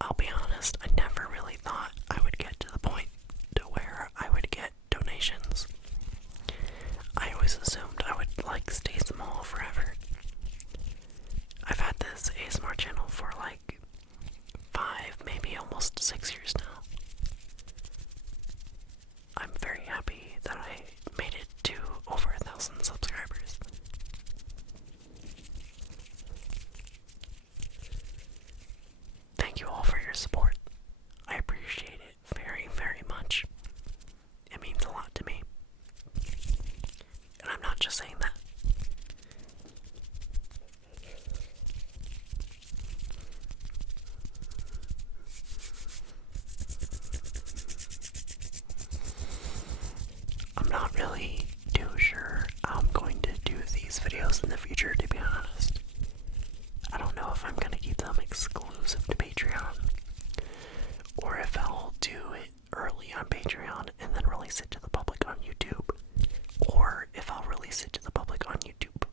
I'll be honest, I never really thought I would get to the point to where I would get donations. I always assumed I would stay small forever. I've had this ASMR channel for 5, maybe almost 6 years now. I'm very happy that I made it to over 1,000 subscribers. Thank you all for your support. I appreciate it very, very much. It means a lot to me. And I'm not just saying that. I'm not really too sure how I'm going to do these videos in the future, to be honest. I don't know if I'm going to keep them exclusive to Patreon, or if I'll do it early on Patreon and then release it to the public on YouTube, or if I'll release it to the public on YouTube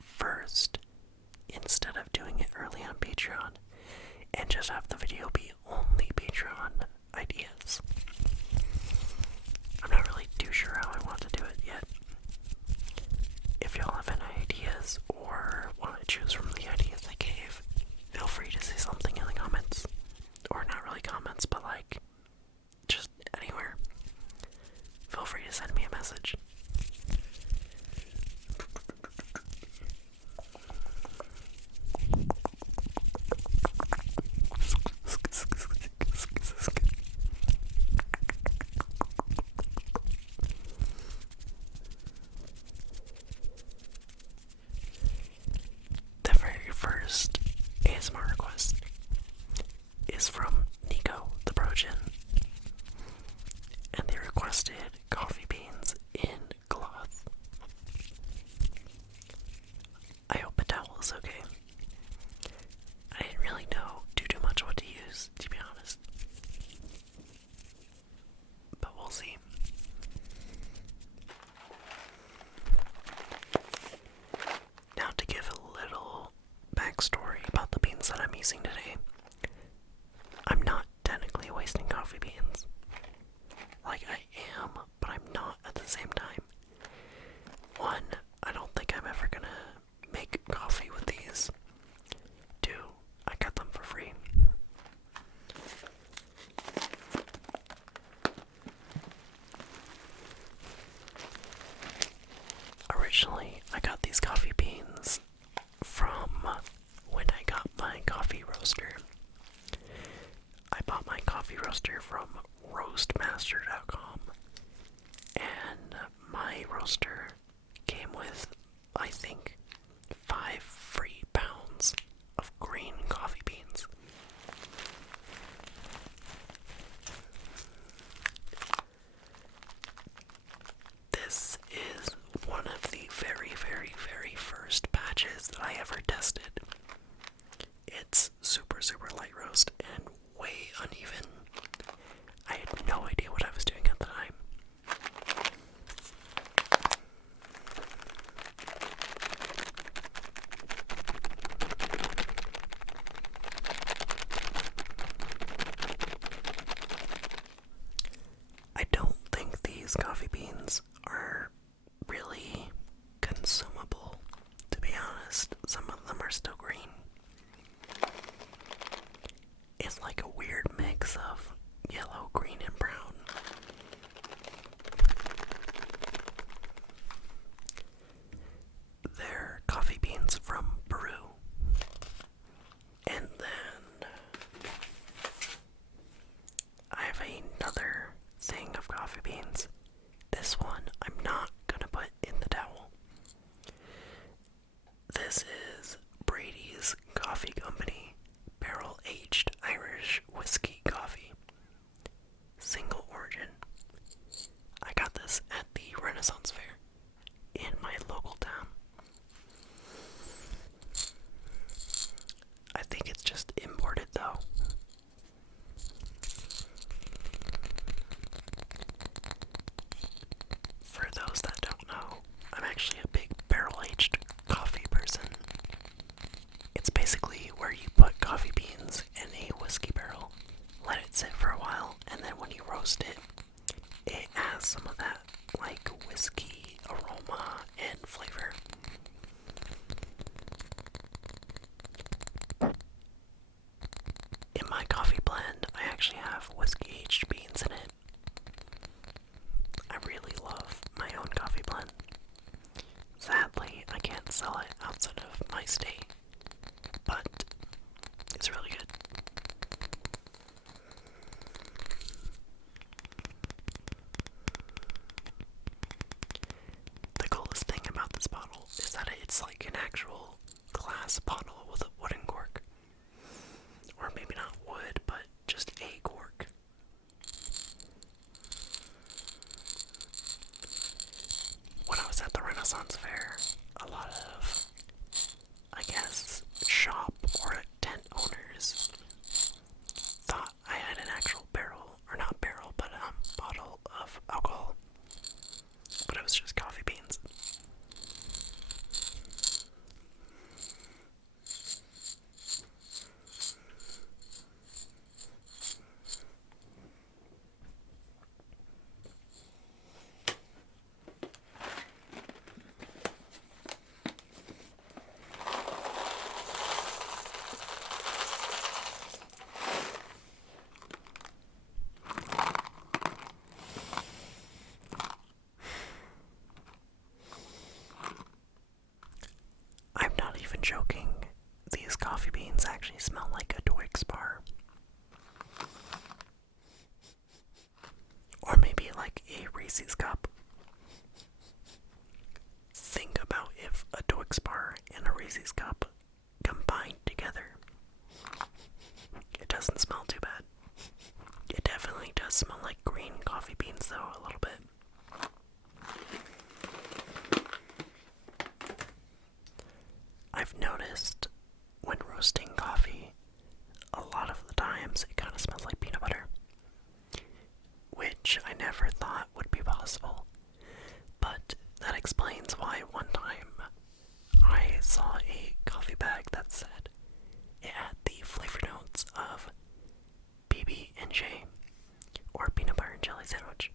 first instead of doing it early on Patreon and just have the video be only Patreon ideas. I'm not really too sure how I want to do it yet. If y'all have any ideas or want to choose from the ideas I gave, feel free to say something in the comments. Or not really comments, but just anywhere. Feel free to send me a message. The very first ASMR request is from Nico the Progen, and they requested coffee beans in cloth. I hope a towel is okay. I didn't really know too much what to use, to be honest. But we'll see. Now to give a little backstory about the beans that I'm using today. I'm not technically wasting coffee beans. I am, but I'm not at the same time. One, I don't think I'm ever gonna make coffee with these. Two, I got them for free. Originally, I got these coffee beans from when I got my coffee roaster. I bought my coffee roaster from roastmaster.com, and my roaster came with, I think, 5 free pounds of green coffee beans. This is one of the very, very, very first batches that I ever tested. It's super, super light roast and way uneven. I had no idea what I was doing at the time. I don't think these coffee beans are really consumable, to be honest. Some of them are still green. It's like a weird mix of yellow, green, and brown. They're coffee beans from Peru. And then I have another thing of coffee beans. This one I'm not gonna put in the towel. This is Brady's Coffee Company barrel-aged Irish whiskey coffee. Single origin. I got this at the Renaissance Fair in my local town. I think it's just imported though. For those that don't know, I'm actually a big barrel-aged coffee person. It's basically where you put coffee beans in a whiskey barrel roast it, it has some of that like whiskey aroma and flavor. In my coffee blend, I actually have whiskey aged beans in it. I really love my own coffee blend. Sadly, I can't sell it outside of my state, but it's really good. The coolest thing about this bottle is that it's like an actual glass bottle with a wooden cork. Or maybe not wood, but just a cork. When I was at the Renaissance Fair, a lot of, I guess, shop or tent owners thought I had an actual barrel, or not barrel, but bottle of alcohol. But it was just coffee beans. I'm not even joking. These coffee beans actually smell like a Twix bar. Or maybe like a Reese's cup. Think about if a Twix bar and a Reese's cup combined together. It doesn't smell too bad. It definitely does smell like green coffee beans though, a little bit. I've noticed when roasting coffee, a lot of the times it kind of smells like peanut butter, which I never thought would be possible. But that explains why one time I saw a coffee bag that said it had the flavor notes of PB&J or peanut butter and jelly sandwich.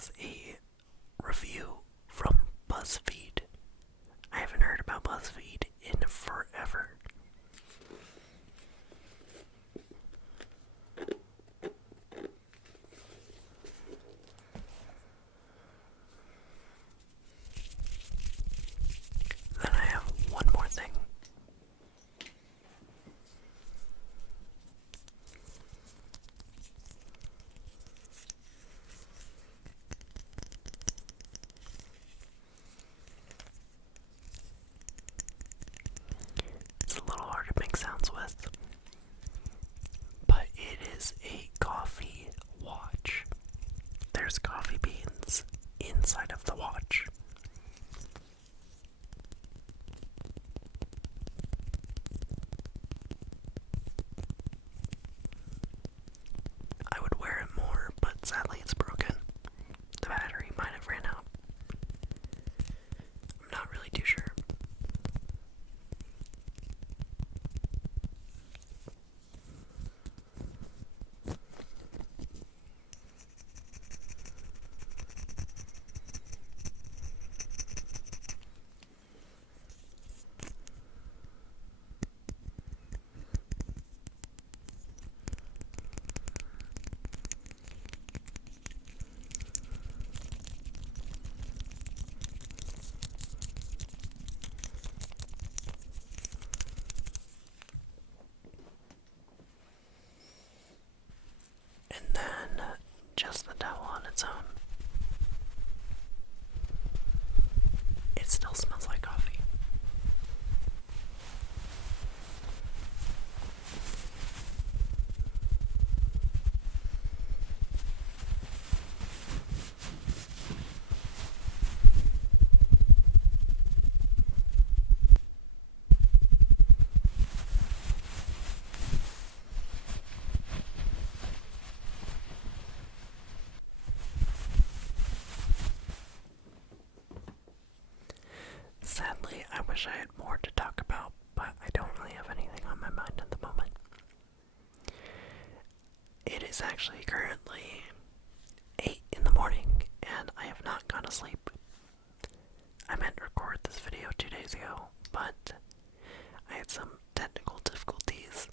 has a review from BuzzFeed. I haven't heard about BuzzFeed in forever. Then I have one more thing. It's a little hard to make sounds with, but it is a coffee watch. There's coffee beans inside of the watch. I would wear it more, but sadly it's broken. The battery might have ran out. I'm not really too sure. And then just the towel on its own. It still smells like coffee. Sadly, I wish I had more to talk about, but I don't really have anything on my mind at the moment. It is actually currently 8 in the morning, and I have not gone to sleep. I meant to record this video 2 days ago, but I had some technical difficulties,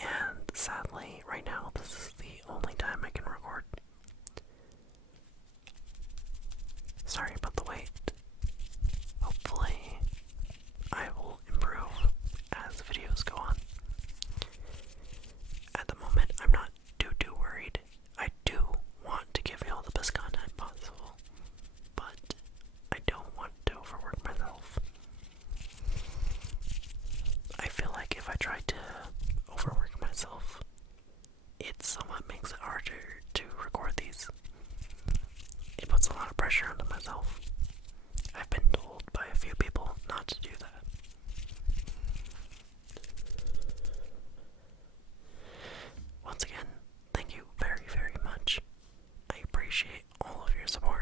and sadly, right now, this is the only time I can record. Sorry about the wait. Hopefully, I will improve as videos go on. At the moment, I'm not too worried. I do want to give you all the best content possible, but I don't want to overwork myself. I feel like if I try to overwork myself, it somewhat makes it harder to record these. It puts a lot of pressure onto myself. I've been told by a few people not to do that. Once again, thank you very much. I appreciate all of your support.